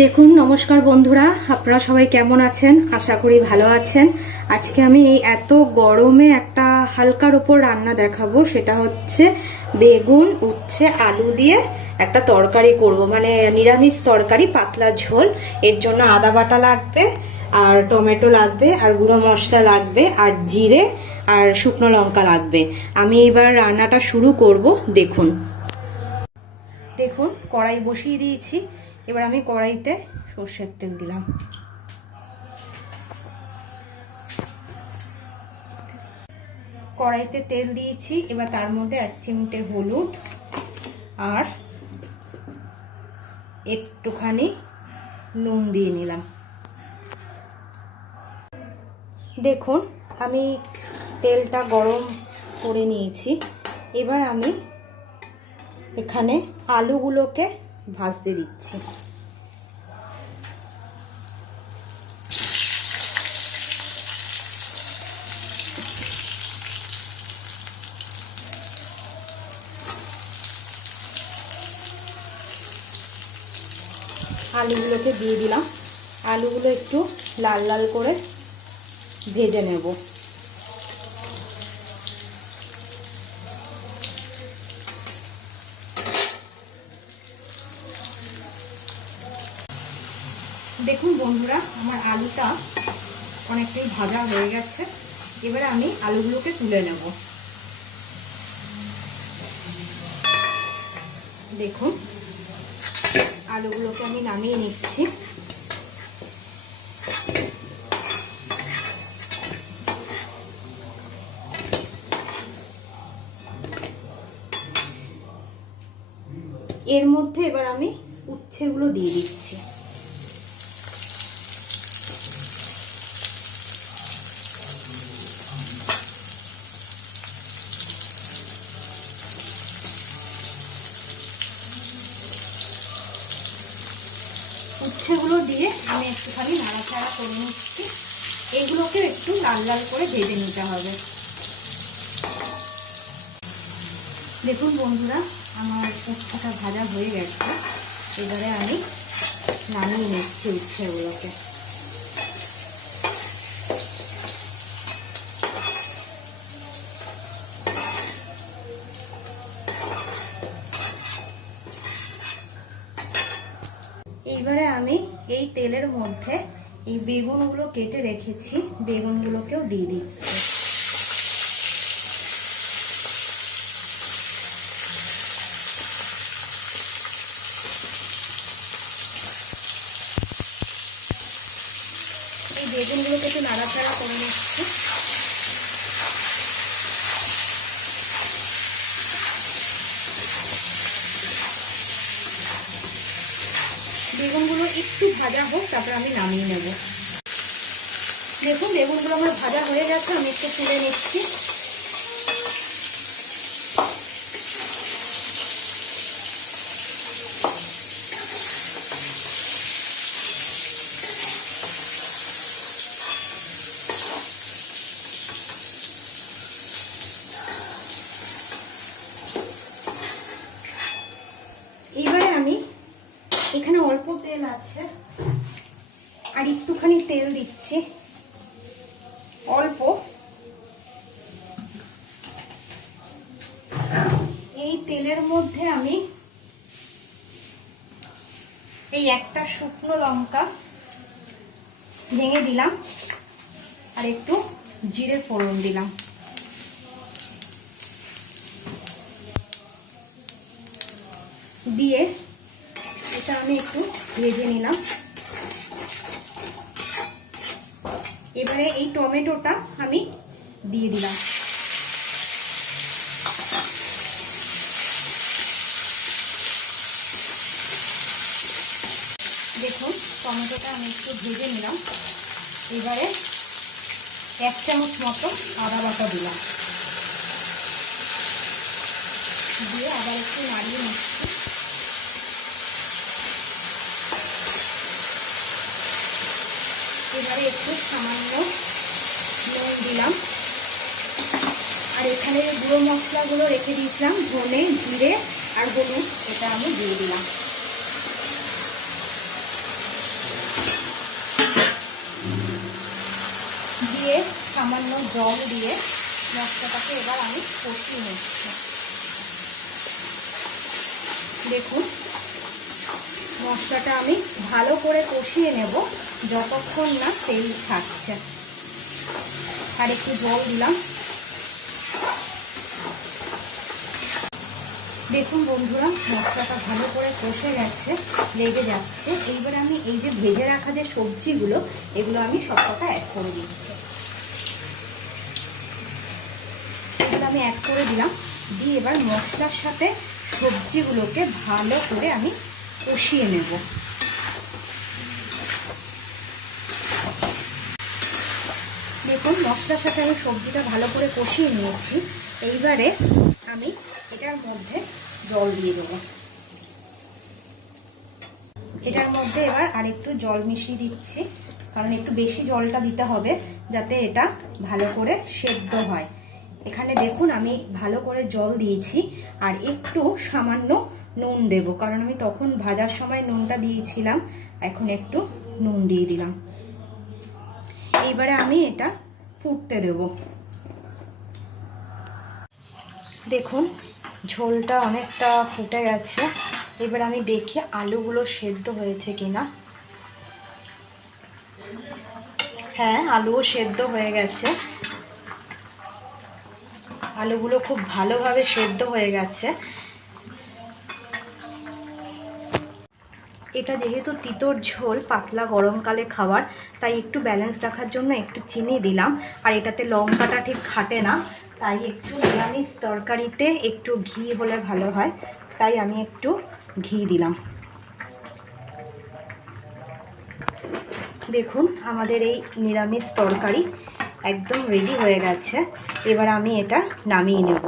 দেখুন, নমস্কার বন্ধুরা, আপনারা সবাই কেমন আছেন? আশা করি ভালো আছেন। আজকে আমি এই এত গরমে একটা হালকার ওপর রান্না দেখাবো। সেটা হচ্ছে বেগুন, উচ্ছে, আলু দিয়ে একটা তরকারি করব। মানে নিরামিষ তরকারি, পাতলা ঝোল। এর জন্য আদা বাটা লাগবে, আর টমেটো লাগবে, আর গুঁড়ো মশলা লাগবে, আর জিরে, আর শুকনো লঙ্কা লাগবে। আমি এবার রান্নাটা শুরু করব। দেখুন। দেখুন, কড়াই বসিয়ে দিয়েছি। এবার আমি কড়াইতে সর্ষের তেল দিলাম। কড়াইতে তেল দিয়েছি, এবার তার মধ্যে এক চিমটে হলুদ আর একটুখানি নুন দিয়ে নিলাম। দেখুন, আমি তেলটা গরম করে নিয়েছি। এবার আমি এখানে আলুগুলোকে ভাজতে দিচ্ছি। আলুগুলোকে দিয়ে দিলাম। আলুগুলো একটু লাল লাল করে ভেজে নেব দেখুন বন্ধুরা, আমার আলুটা অনেকটাই ভাজা হয়ে গেছে। এবারে আমি আলুগুলোকে তুলে নেব। দেখুন, আলুগুলোকে আমি নামিয়ে নিচ্ছি। এর মধ্যে এবার আমি উচ্ছেগুলো দিয়ে দিচ্ছি। উচ্ছেগুলো দিয়ে আমি একটুখানি নাড়াচাড়া করে নিচ্ছি। এগুলোকে একটু লাল লাল করে ভেজে নিতে হবে। দেখুন বন্ধুরা, আমার উচ্ছেটা ভাজা হয়ে গেছে। এবারে আমি নামিয়ে নিচ্ছি উচ্ছেগুলোকে। এইবারে আমি এই তেলের মধ্যে এই বেগুনগুলো কেটে রেখেছি। বেগুনগুলোকেও দিয়ে দিচ্ছি। এই বেগুনগুলোকে একটু নাড়াচাড়া করে নিচ্ছি বেগুনগুলো একটু ভাজা হোক, তারপর আমি নামিয়ে নেব। দেখুন, বেগুনগুলো আমার ভাজা হয়ে গেছে, আমি একটু তুলে নিচ্ছি এইবারে আমি এখানে অল্প তেল আছে। আর একটুখানি তেল দিচ্ছি। অল্প। এই তেলের মধ্যে আমি এই একটা শুকনো লঙ্কা ভেঙে দিলাম আর একটু জিরে ফোড়ন দিলাম। দিয়ে এটা আমি একটু ভেজে নিলাম। এবারে এই টমেটোটা আমি দিয়ে দিলাম। দেখুন, টমেটোটা আমি একটু ভেজে নিলাম। এবারে এক চামচ মতো আদা বাটা দিলাম। দিয়ে আবার একটু নাড়িয়ে নিচ্ছি। একটু সামান্য নুন দিলাম। আর এখানে গুঁড়ো মশলাগুলো রেখে দিয়েছিলাম, ধনে, জিরে আর হলুদ, এটা আমি দিয়ে দিলাম। দিয়ে সামান্য জল দিয়ে মশলাটাকে এবার আমি কষিয়ে নিচ্ছি। দেখুন, মশলাটা আমি ভালো করে কষিয়ে নেব। যতক্ষণ না তেল ছাড়ছে। আর একটু জল দিলাম। দেখুন বন্ধুরা, মশলাটা ভালো করে কষে গেছে, লেগে যাচ্ছে। এইবার আমি এই যে ভেজে রাখা যে সবজিগুলো, এগুলো আমি সবকটা অ্যাড করে দিচ্ছি। এগুলো আমি অ্যাড করে দিলাম। দিয়ে এবার মশলার সাথে সবজিগুলোকে ভালো করে আমি কষিয়ে নেব। দেখুন, মশলার সাথে আমি সবজিটা ভালো করে কষিয়ে নিয়েছি। এইবারে আমি এটার মধ্যে জল দিয়ে দেবো। এটার মধ্যে এবার আরেকটু জল মিশিয়ে দিচ্ছি, কারণ একটু বেশি জলটা দিতে হবে যাতে এটা ভালো করে সেদ্ধ হয়। এখানে দেখুন, আমি ভালো করে জল দিয়েছি, আর একটু সামান্য নুন দেব, কারণ আমি তখন ভাজার সময় নুনটা দিয়েছিলাম, এখন একটু নুন দিয়ে দিলাম। এইবারে আমি এটা ফুটতে দেব। দেখুন, ঝোলটা অনেকটা ফুটে গেছে। এবার আমি দেখি আলুগুলো সেদ্ধ হয়েছে কিনা। হ্যাঁ আলুও সেদ্ধ হয়ে গেছে। আলুগুলো খুব ভালোভাবে সেদ্ধ হয়ে গেছে। এটা যেহেতু তিতর ঝোল, পাতলা গরমকালে খাবার তাই একটু ব্যালেন্স রাখার জন্য একটু চিনি দিলাম। আর এটাতে লঙ্কাটা ঠিক খাটে না, তাই একটু নিরামিষ তরকারিতে একটু ঘি হলে ভালো হয়, তাই আমি একটু ঘি দিলাম। দেখুন, আমাদের এই নিরামিষ তরকারি একদম রেডি হয়ে গেছে। এবার আমি এটা নামিয়ে নেব।